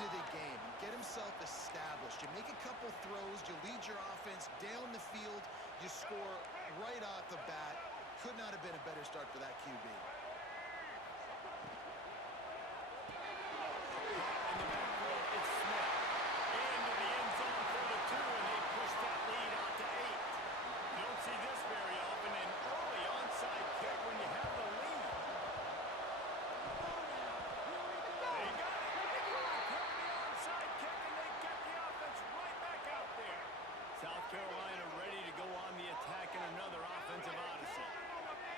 into the game and get himself established. You make a couple throws, you lead your offense down the field, you score right off the bat. Could not have been a better start for that QB. Carolina ready to go on the attack in another offensive odyssey.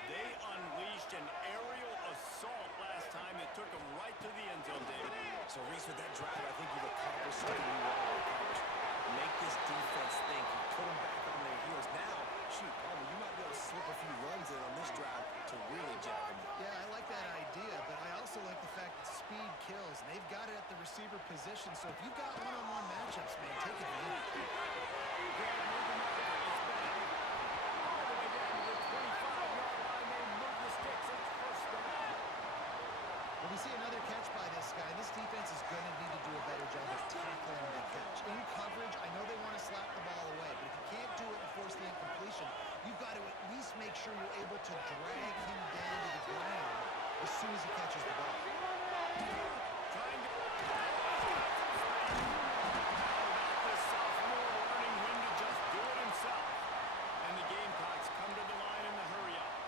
They unleashed an aerial assault last time that took them right to the end zone, David. So, Reese, with that drive, I think you've accomplished something you wanted to accomplish. Make this defense think. You put them back on their heels. Now, shoot, Palmer, you might be able to slip a few runs in on this drive to really jack them up. Yeah, I like that idea, but I also like the fact that speed kills. And they've got it at the receiver position, so if you've got one-on-one matchups, man, take advantage. We see another catch by this guy. This defense is going to need to do a better job of tackling the catch. In coverage, I know they want to slap the ball away, but if you can't do it and force the incompletion, you've got to at least make sure you're able to drag him down to the ground as soon as he catches the ball. This sophomore learning when to just do it himself. And the Gamecocks come to the line in the hurry up.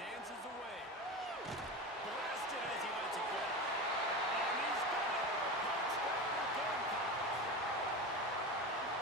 Dances away. Blasted as he lets it go. And he's got it. Touchdown, Gamecocks.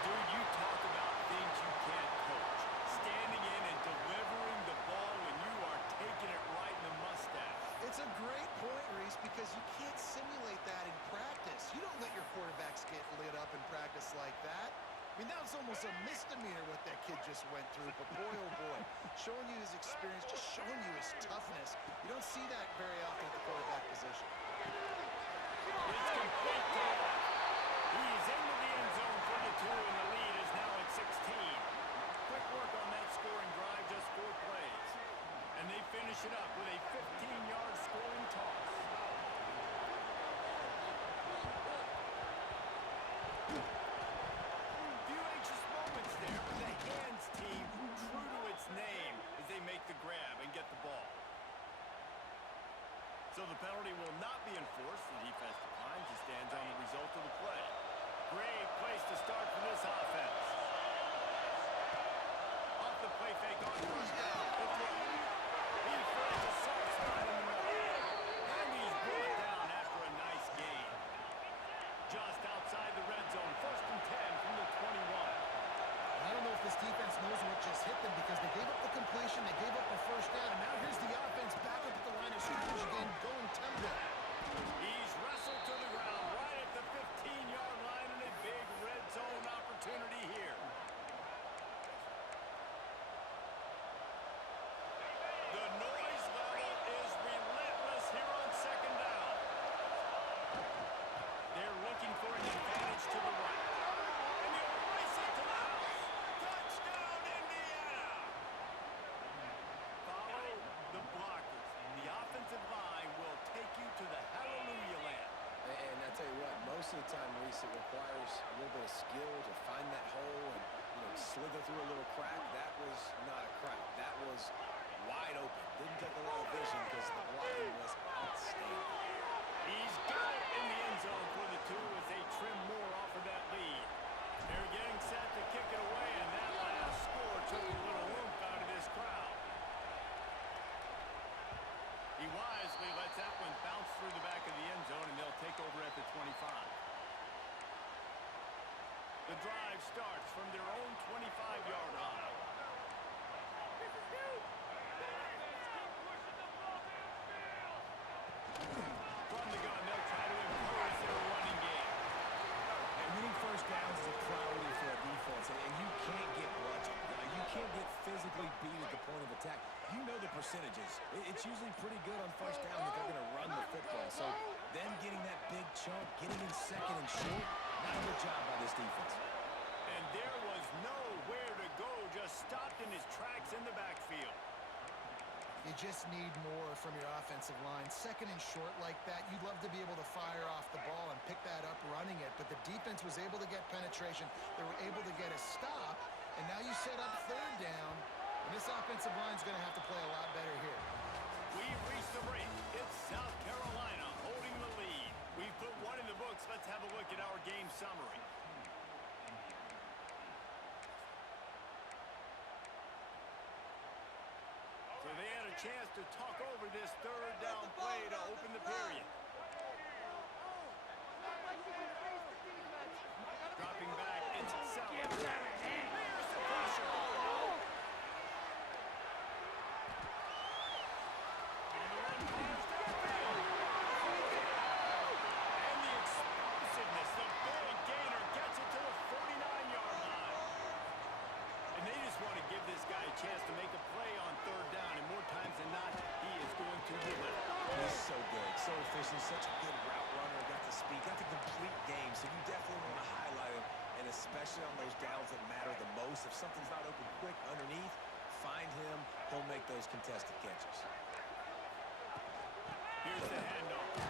Dude, you talk about things you can't coach. Standing in and delivering the ball when you are taking it right in the mustache. It's a great point, Reese, because you can't simulate that in practice. You don't let your quarterbacks get lit up in practice like that. I mean, that was almost a misdemeanor what that kid just went through, but boy, oh boy, showing you his experience, just showing you his toughness. You don't see that very often at the quarterback position. It's complete to the left. He's into the end zone for the 2, and the lead is now at 16. Quick work on that scoring drive, just 4 plays. And they finish it up with a 15-yard scoring toss. Name as they make the grab and get the ball. So the penalty will not be enforced. The defense declines and stands on the result of the play. Great place to start for this offense. Off the play fake on first down. He finds a soft spot in the middle. And he's brought down after a nice gain. Just outside the red zone. 1st and 10 from the 21. I don't know if this defense knows what just hit them because they gave up the completion, they gave up the first down, and now here's the offense back up at the line of scrimmage again, going tempo. He's wrestled to the ground right at the 15-yard line and a big red zone opportunity here. The noise level is relentless here on 2nd down. They're looking for an advantage to the right. Line will take you to the hallelujah land. And I tell you what, most of the time, Reese, it requires a little bit of skill to find that hole and, slither through a little crack. That was not a crack. That was wide open. Didn't take a lot of vision because the blocking was outstanding. He's got it in the end zone for the 2 as they trim more off of that lead. They're getting set to kick it away, and that last score took a little oomph out of this crowd. He wisely lets that one bounce through the back of the end zone, and they'll take over at the 25. The drive starts from their own 25-yard line. From the gun, they'll try to impose their running game. And winning first downs is a priority for a defense, and you can't get bludgeoned. You can't get physically beat at the point of attack. You know the percentages. It's usually pretty good on first down that they're going to run the football. So them getting that big chunk getting in second and short. Not a good job by this defense. And there was nowhere to go, just stopped in his tracks in the backfield. You just need more from your offensive line. Second and short like that, you'd love to be able to fire off the ball and pick that up running it, but the defense was able to get penetration. They were able to get a stop, and now you set up third down, and this offensive line is going to have to play a lot better here. We've reached the break. It's South Carolina holding the lead. We've put one in the books. Let's have a look at our game summary. So they had a chance to talk over this third down play to open the period. Dropping back, it's South. Here's the pressure. On the run, fires downfield. And the explosiveness, the big gainer gets it to the 49-yard line. And they just want to give this guy a chance to make a play on third down, and more times than not, he is going to deliver. He's so good, so efficient, such a good route runner, got the speed, got the complete game, so you definitely want to highlight him, and especially on those downs that matter the most. If something's not open quick underneath, find him, he'll make those contested catches. Here's the handoff.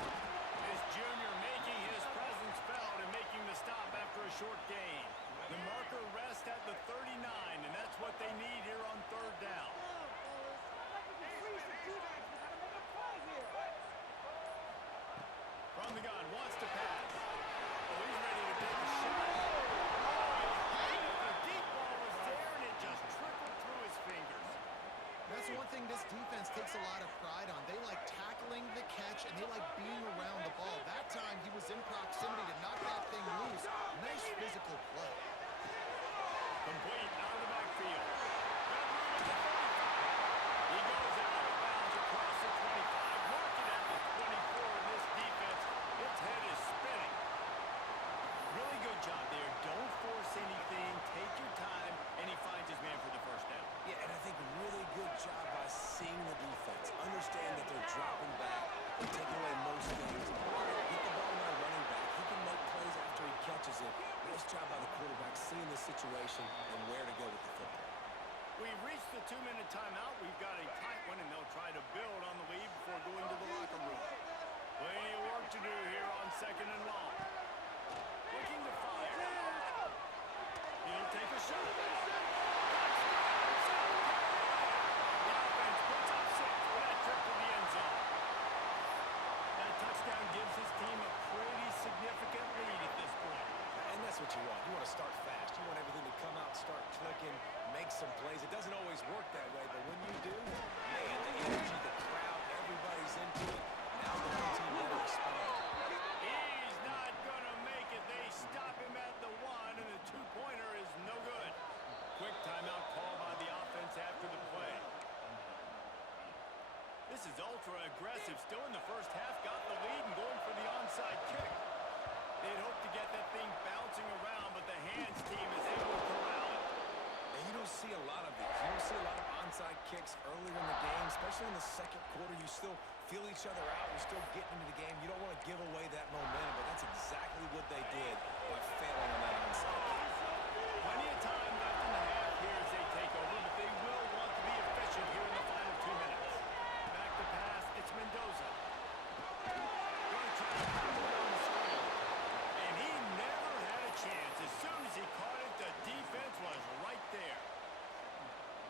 This junior making his presence felt and making the stop after a short gain. The marker rests at the 39, and that's what they need here on third down. From the gun, wants to pass. Oh, he's ready to take a shot. The deep ball was there, and it just trickled through his fingers. That's one thing this defense takes a lot of pride on. They like tackling the catch, and they like being around the ball. That time, he was in proximity to knock that thing loose. Nice physical play. Complete out of the backfield. Got room at the 35. He goes out of bounds across the 25. Marking at the 24 in this defense. Its head is spinning. Really good job there. Don't force anything. Take your time, and he finds his man for the first down. Yeah, and I think really good job by seeing the defense. Understand that they're dropping back. They're taking away most things. Get the ball to my running back. He can make plays after he catches it. Nice job by the quarterback seeing the situation and where to go with the football. We've reached the 2-minute timeout. We've got a tight one, and they'll try to build on the lead before going to the locker room. Plenty of work to do here on second and long. Looking to fire. He'll take a shot. The offense puts up 6 for that trip to the end zone. That touchdown gives his team a pretty significant lead at this point. And that's what you want. You want to start fast. You want everything to come out, start clicking, make some plays. It doesn't always work that way, but when you do, man, the energy, the crowd, everybody's into it. Now the whole team better respond. He's not going to make it. They stop him at the 1, and the 2-pointer is no good. Quick timeout call by the offense after the play. This is ultra aggressive. Still in the first half, got the lead and going for the onside kick. They'd hope to get that thing bouncing around, but the hands team is able to corral it. And you don't see a lot of these. You don't see a lot of onside kicks earlier in the game, especially in the second quarter. You still feel each other out. You're still getting into the game. You don't want to give away that momentum, but that's exactly what they did by failing on that onside kick. Plenty of time left in the half here as they take over, but they will want to be efficient here in the final 2 minutes. Back to pass, it's Mendoza. Going to try to pound it on the screen. And he never had a chance. As soon as he caught it, the defense was right there.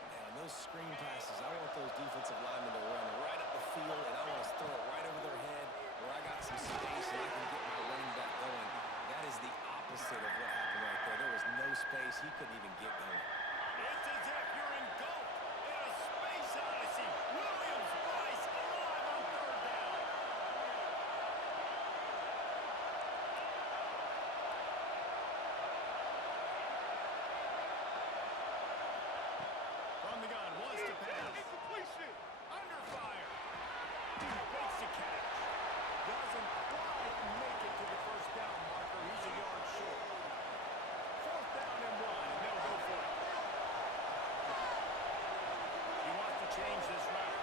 And on those screen passes, I want those defensive linemen to run right up the field, and I want to throw it right over their head where I got some space and I can get my running back going. That is the opposite of what happened right there. There was no space. He couldn't even get going. It's as if you're engulfed in a space odyssey. Williams Brice alive on third down. From the gun, wants to pass. Under fire. Makes the catch. Doesn't quite make it to the first down marker. He's a yard short. 4th down and 1, and they'll go for it. He wants to change this route.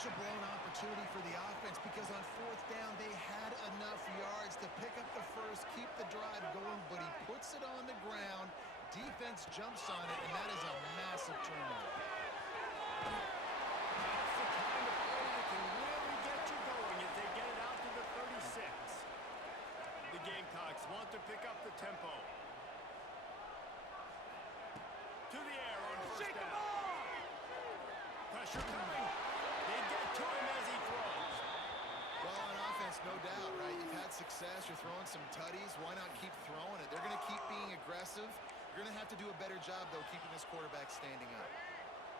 such a blown opportunity for the offense because on fourth down, they had enough yards to pick up the first, keep the drive going, but he puts it on the ground. Defense jumps on it, and that is a massive turnover. That's the kind of play that can really get you going as they get it out to the 36. The Gamecocks want to pick up the tempo. To the air on first down. Pressure coming. They get to him as he throws. Well, on offense, no doubt, right? You've had success. You're throwing some tutties. Why not keep throwing it? They're going to keep being aggressive. You're going to have to do a better job, though, keeping this quarterback standing up.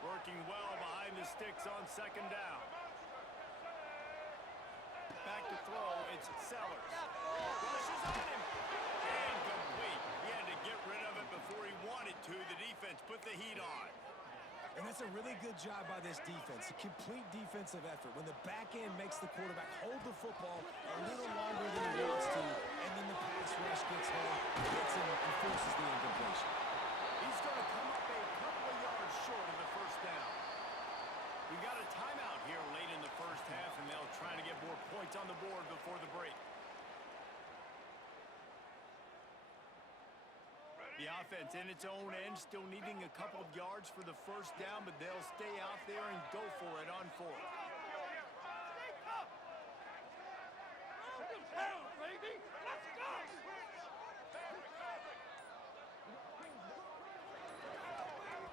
Working well behind the sticks on second down. Back to throw, it's Sellers. Rushes on him. Incomplete. He had to get rid of it before he wanted to. The defense put the heat on. And that's a really good job by this defense, a complete defensive effort. When the back end makes the quarterback hold the football a little longer than he wants to, and then the pass rush gets home, gets him, and forces the incompletion. He's going to come up a couple of yards short of the first down. We got a timeout here late in the first half, and they'll try to get more points on the board before the break. The offense in its own end, still needing a couple of yards for the first down, but they'll stay out there and go for it on fourth.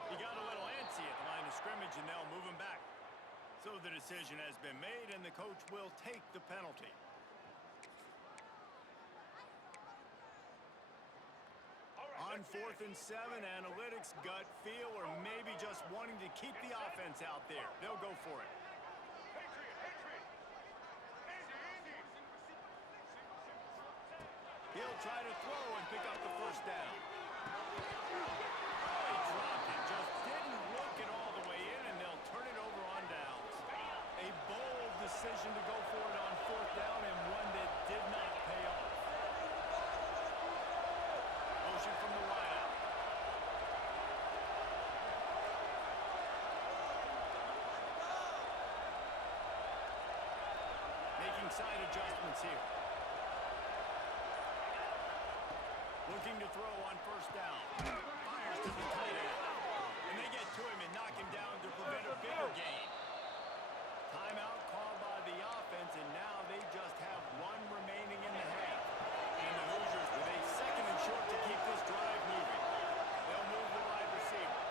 He got a little antsy at the line of scrimmage, and they'll move him back. So the decision has been made, and the coach will take the penalty. On 4th and 7, analytics, gut feel, or maybe just wanting to keep the offense out there. They'll go for it. He'll try to throw and pick up the first down. Oh, he dropped it. Just didn't work it all the way in, and they'll turn it over on downs. A bold decision to go for it on 4th down, and one that did not pay off. Motion from the wideout. Making side adjustments here. Looking to throw on first down. Fires to the tight end. And they get to him and knock him down to prevent a bigger gain. Timeout called by the offense, and now they just have one remaining in the half. And the Hoosiers with a second and short to keep this drive moving. They'll move the wide receiver.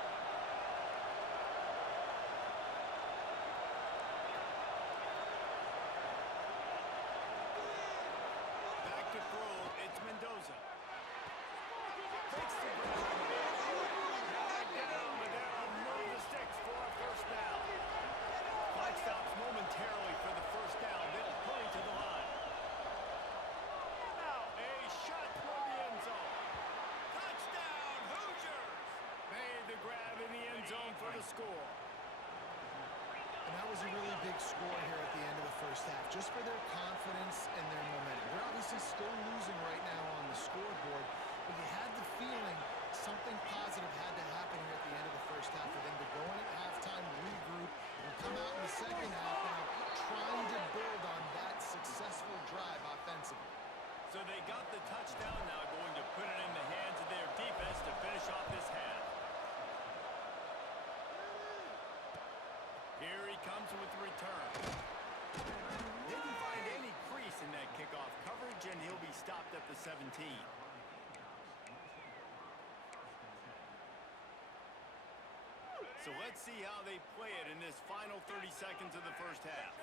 Back to throw, it's Mendoza. Takes the grab. Drag down, but they'll move the sticks for a first down. Clock stops momentarily for the first down. They'll hurry to the line. A shot toward the end zone. Touchdown, Hoosiers! Made the grab in the end zone for the score. And that was a really big score here at the end of the first half, just for their confidence and their momentum. They're obviously still losing right now on the scoreboard, but you had the feeling something positive had to happen here at the end of the first half for them to go in at halftime, regroup, and come out in the second half now trying to build on that successful drive offensively. So they got the touchdown, now going to put it in the hands of their defense to finish off this half. Here he comes with the return. Didn't find any crease in that kickoff coverage, and he'll be stopped at the 17. So let's see how they play it in this final 30 seconds of the first half.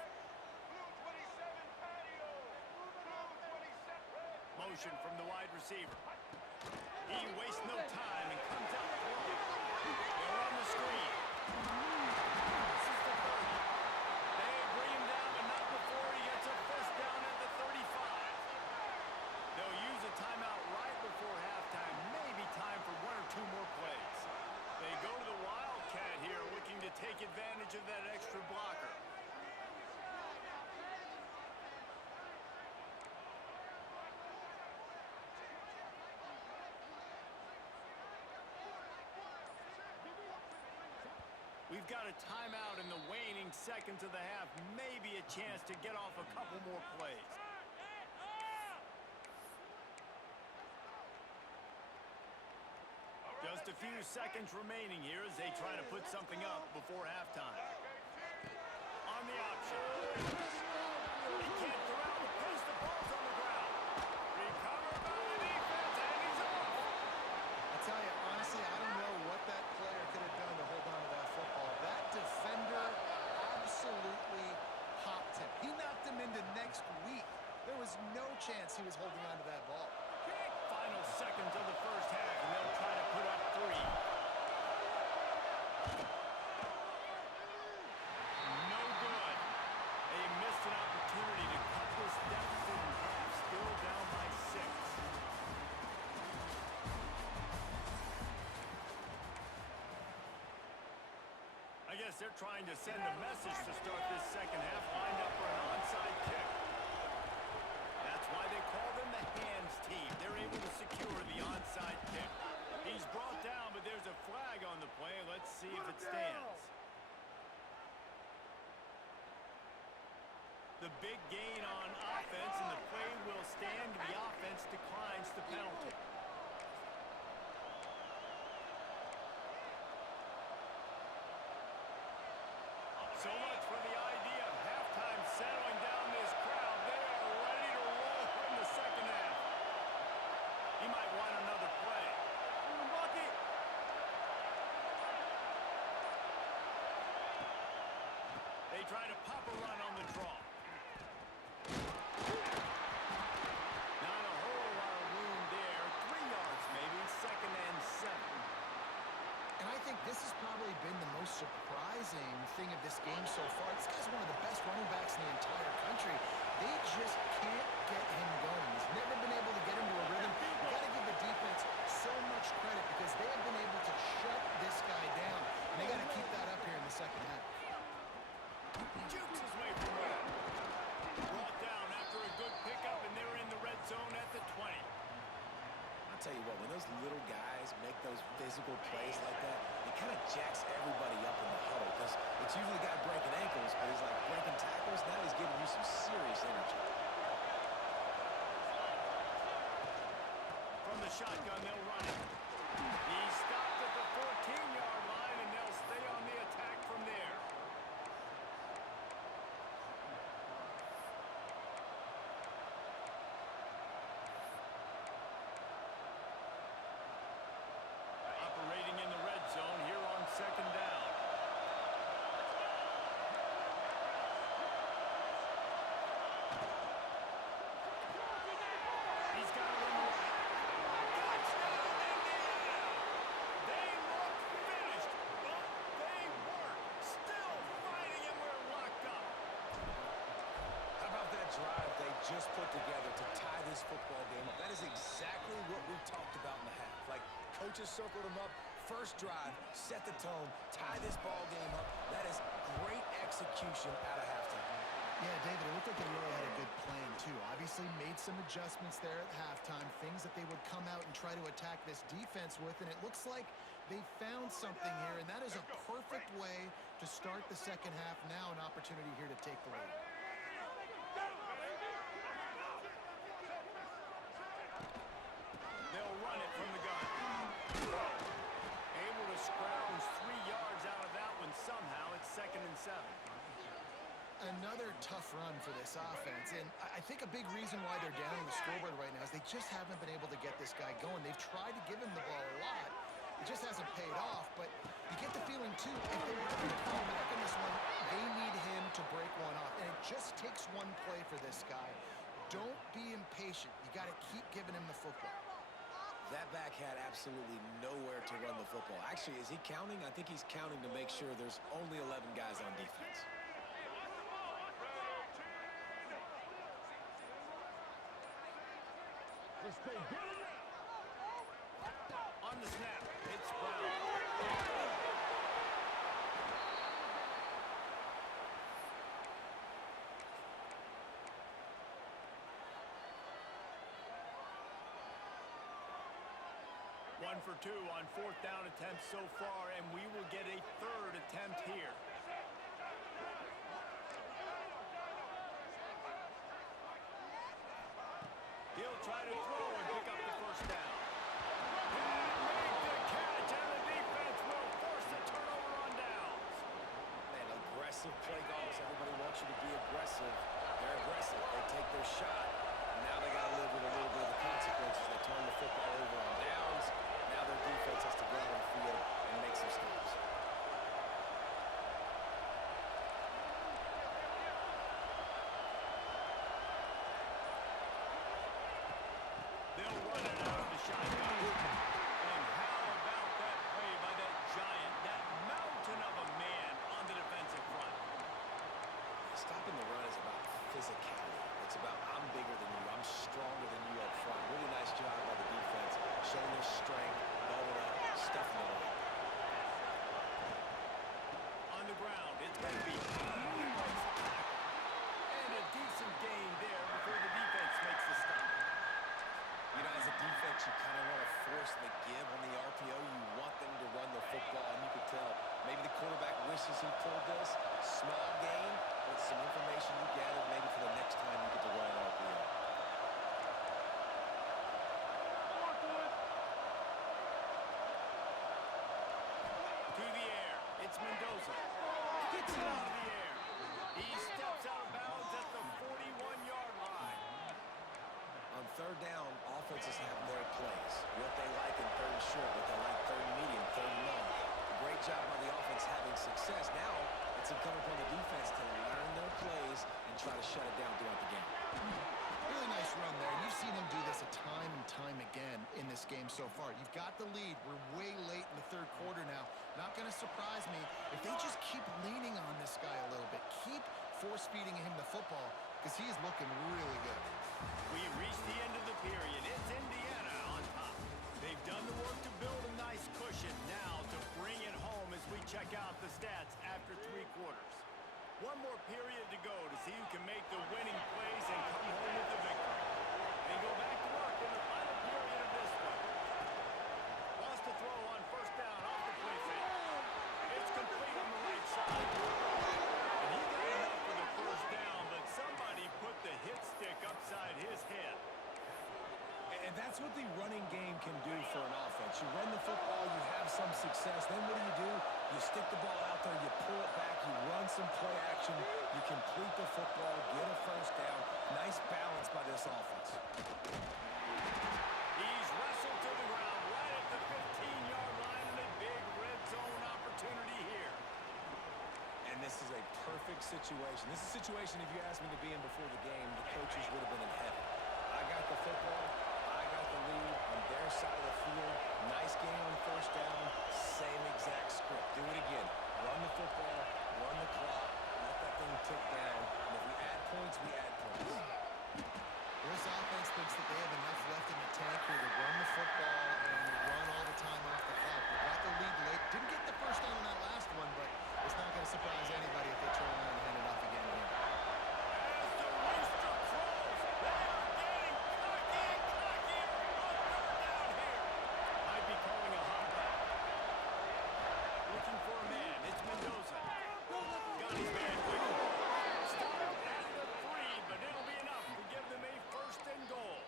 Motion from the wide receiver. He wastes no time and comes out throwing. They're on the screen. This is the 30. They bring him down, but not before he gets a first down at the 35. They'll use a timeout right before halftime. Maybe time for one or two more plays. They go to the Wildcat here, looking to take advantage of that extra blocker. We've we've got a timeout in the waning seconds of the half. Maybe a chance to get off a couple more plays. Just a few seconds remaining here as they try to put something up before halftime. On the option. He can't corral the pace. The ball's on the ground. Recovered by the defense, and he's off. I tell you, honestly, I don't know what that player could have done to hold on to that football. That defender absolutely popped him. He knocked him into next week. There was no chance he was holding on to that ball. Final seconds of the first half, and they'll try to put up 3. No good. They missed an opportunity to cut this deficit in half. Still down by 6. I guess they're trying to send a message to start this second half, lined up for an onside kick. That's why they call them the hands team. They're able to secure the onside kick. He's brought down, but there's a flag on the play. Let's see if it stands. The big gain on offense, and the play will stand. The offense declines the penalty. So much for the idea of halftime settling down this crowd. They are ready to roll in the second half. He might want another play. Bucket. They try to pop a run on the draw. Not a whole lot of room there. 3 yards maybe, 2nd and 7. And I think this has probably been the most surprising thing of this game so far. This guy's one of the best running backs in the entire country. They just can't get him going. He's never been able to get into a rhythm. You got to give the defense so much credit because they have been able to shut this guy down. And they got to keep that up here in the second half. Jukes his way from there. Brought down after a good pickup, and they're in the red zone at the 20. I'll tell you what, when those little guys make those physical plays like that, it kind of jacks everybody up in the huddle because it's usually the guy breaking ankles, but he's like breaking tackles. Now he's giving you some serious energy. From the shotgun, they'll run it. He stopped at the 14-yard line, and they'll stay on the attack from there. Operating in the red zone here on 2nd down. He's got it on the right. Touchdown, Indiana! They look finished, but they weren't. Still fighting, and we're locked up. How about that drive they just put together to tie this football game up? That is exactly what we talked about in the half. Like, coaches circled them up. First drive, set the tone, tie this ball game up. That is great execution out of halftime. Yeah, David, it looked like they really had a good plan, too. Obviously made some adjustments there at halftime, things that they would come out and try to attack this defense with, and it looks like they found something here, and that is a perfect way to start the second half. Now an opportunity here to take the lead. They'll run it from the gun. Able to scrounge 3 yards out of that one somehow. It's 2nd and 7. Another tough run for this offense, and I think a big reason why they're down on the scoreboard right now is they just haven't been able to get this guy going. They've tried to give him the ball a lot. It just hasn't paid off, but you get the feeling, too, if they were going to come back in this one, they need him to break one off, and it just takes one play for this guy. Don't be impatient. You got to keep giving him the football. That back had absolutely nowhere to run the football. Actually, is he counting? I think he's counting to make sure there's only 11 guys on defense. On the snap, it's Brown. 1 for 2 on 4th down attempts so far, and we will get a 3rd attempt here. He'll try to throw and pick up the 1st down. And make the catch, and the defense will force a turnover on downs. Man, aggressive play calls. Everybody wants you to be aggressive. They're aggressive. They take their shot. Now they got to live with a little bit of the consequences. They turn the football over on downs. Now their defense has to go out on the field and make some stops. They'll run it out of the shotgun. And how about that play by that giant, that mountain of a man on the defensive front? Stopping the run is about physicality. It's about I'm bigger than you. I'm stronger than you up front. Really nice job by the defense, showing their strength, bowling up, stuffing the run. On the ground, it's going to be and a decent gain there before the defense makes the stop. You know, as a defense, you kind of want to force the give on the RPO. You want them to run the football, and you could tell maybe the quarterback wishes he pulled this. Small gain, but some information you gathered maybe for the next time you get to run an RPO. To the air, it's Mendoza. Gets it out of the air. He steps out of bounds at the 41-yard line. On 3rd down, offenses have their plays. What they like in 3rd and short, what they like 3rd and medium, 3rd and long. A great job by the offense having success. Now, it's incumbent upon the defense to learn their plays and try to shut it down throughout the game. Really nice run there. You've seen him do this a time and time again in this game so far. You've got the lead. We're way late in the 3rd quarter now. Not going to surprise me if they just keep leaning on this guy a little bit. Keep force-feeding him the football because he's looking really good. We've reached the end of the period. It's Indiana on top. They've done the work to build a nice cushion. Now to bring it home as we check out the stats after 3 quarters. One more period to go to see who can make the winning plays and come home with the victory. They go back to work in the final period of this one. Wants to throw on 1st down off the play fake. It's complete on the right side. And he got enough for the 1st down, but somebody put the hit stick upside his head. And that's what the running game can do for an offense. You run the football, you have some success. Then what do? You stick the ball out there, you pull it back, you run some play action, you complete the football, get a 1st down. Nice balance by this offense. He's wrestled to the ground right at the 15-yard line, and a big red zone opportunity here. And this is a perfect situation. This is a situation, if you asked me to be in before the game, the coaches would have been in heaven. I got the football. I got the lead on their side of the field. Nice game on 1st down. Same exact script. Do it again. Run the football. Run the clock. Let that thing tick down. And if we add points, we add points. This offense thinks that they have enough left in the tank here to run the football and run all the time off the clock. They got the lead late. Didn't get the 1st down on that last one, but it's not going to surprise anybody if they turn around and hand it off again here. As the rooster crows, they are getting cocky and cockier on 3rd down here. Might be calling a hot route. Looking for a man. It's Mendoza. Got his man quickly. Stopped at the 3, but it'll be enough to give them a 1st and goal.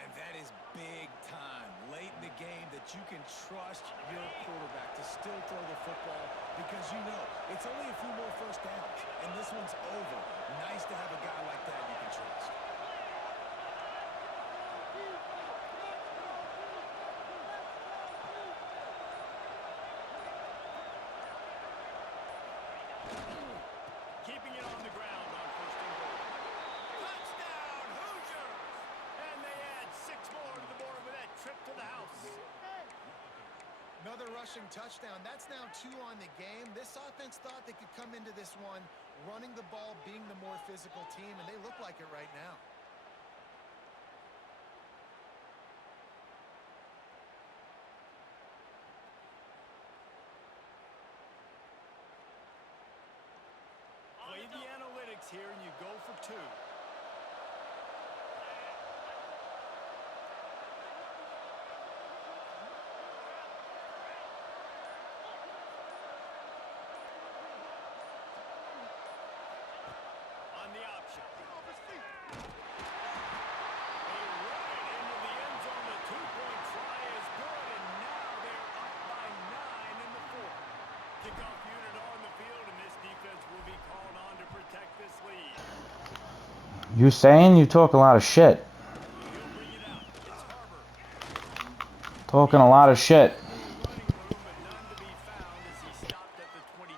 And that is big time late in the game that you can trust your quarterback to still throw the football because you know it's only a few more 1st downs, and this one's over. Nice to have a guy like that you can trust. Keeping it on the ground on 1st and goal. Touchdown, Hoosiers! And they add 6 more to the board with that trip to the house. Another rushing touchdown. That's now 2 on the game. This offense thought they could come into this one running the ball, being the more physical team, and they look like it right now. Play the analytics here, and you go for 2. You saying you talk a lot of shit. He'll bring it out. It's Harbor. Talking a lot of shit. Running room, but none to be found as he stopped at the 23.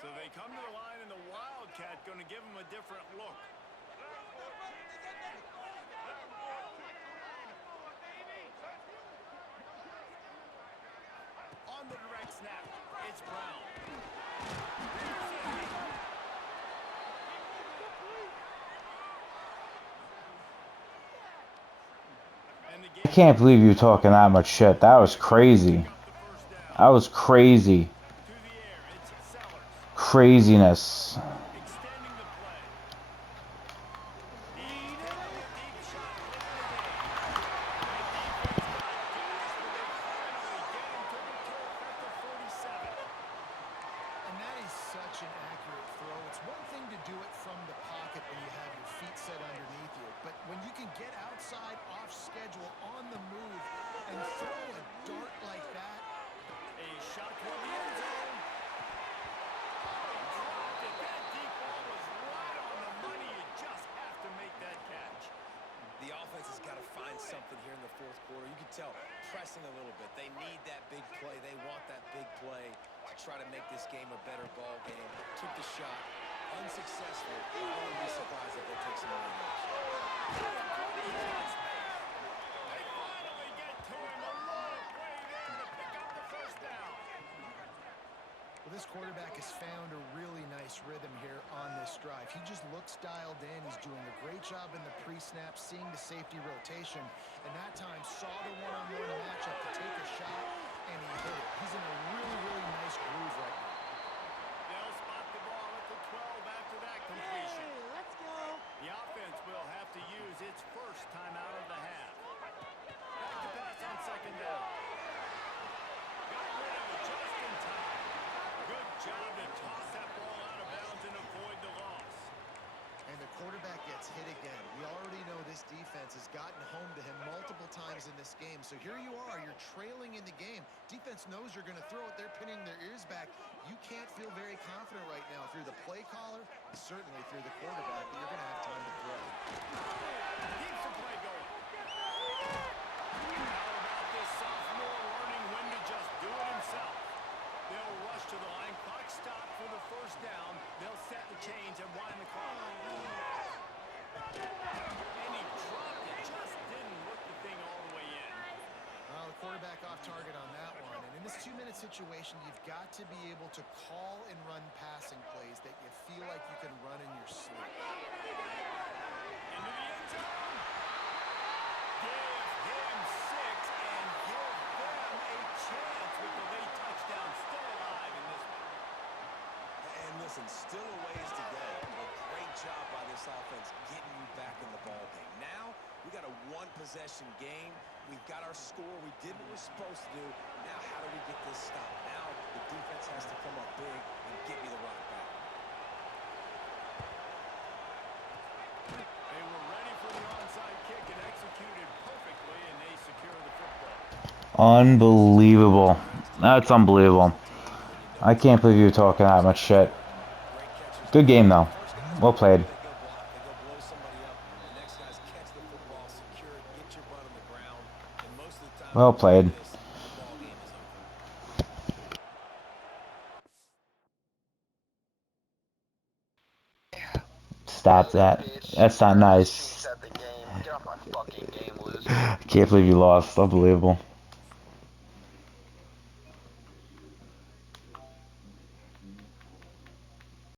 So they come to the line, and the Wildcat going to give him a different look. On the direct snap, it's Brown. And the I game can't believe you talking that much shit. That was crazy. up the first down. That was crazy. To the air, it's Sellers. Craziness. Extending the play. He's taking a deep shot late in the game. The defense got gas, but they finally get him to the turf at the 47. And that is such an accurate throw. It's one thing to do it from the pocket when you have your feet set underneath you, but when you can get outside, off schedule, on the move, and throw a dart like that. A shot toward the end zone. Oh, he dropped it. That deep ball was right on the money. You just have to make that catch. The offense has got to find something here in the fourth quarter. You can tell pressing a little bit. They need that big play. They want that big play to try to make this game a better ball game. Took the shot. Unsuccessful. I wouldn't be surprised if they take some more of those. They finally get to him. A lot of play there to pick up the first down. Well, this quarterback has found a really nice rhythm here on this drive. He just looks dialed in. He's doing a great job in the pre-snap, seeing the safety rotation, and that time saw the one-on-one matchup to take a shot, and he hit it. He's in a really, really nice groove right now. They'll spot the ball at the 12 after that completion. Let's go. The offense will have to use its first timeout of the half. Back to pass on second down. Got rid of it just in time. Good job to toss that ball out of bounds and avoid the loss. And the quarterback gets hit again. We already know this defense has gotten home to him multiple times in this game. So here you are, you're trailing in the game. Defense knows you're going to throw it. They're pinning their ears back. You can't feel very confident right now through the play caller, certainly through the quarterback, but you're going to have time to throw. Keeps the play going. How about this sophomore learning when to just do it himself? They'll rush to the line. Clock stop for the first down. They'll set the chains and wind the clock. And he dropped it. Just didn't work the thing all the way in. Well, the quarterback off target on that one. And in this 2-minute situation, you've got to be able to call and run passing plays that you feel like you can run in your sleep. Into the end zone. Give him 6 and give them a chance with the late touchdown. Still alive in this one. And listen, still a ways to go. A great job by this offense getting you back in the ball game. Now, we got a one-possession game. We've got our score. We did what we're supposed to do. Now, how do we get this stopped? Now, the defense has to come up big and get me the rock back. They were ready for the onside kick and executed perfectly, and they secure the football. Unbelievable. That's unbelievable. I can't believe you're talking that much shit. Good game, though. Well played. Well played. Stop that. That's not nice. At the game. Get off my fucking game, loser. I can't believe you lost. Unbelievable.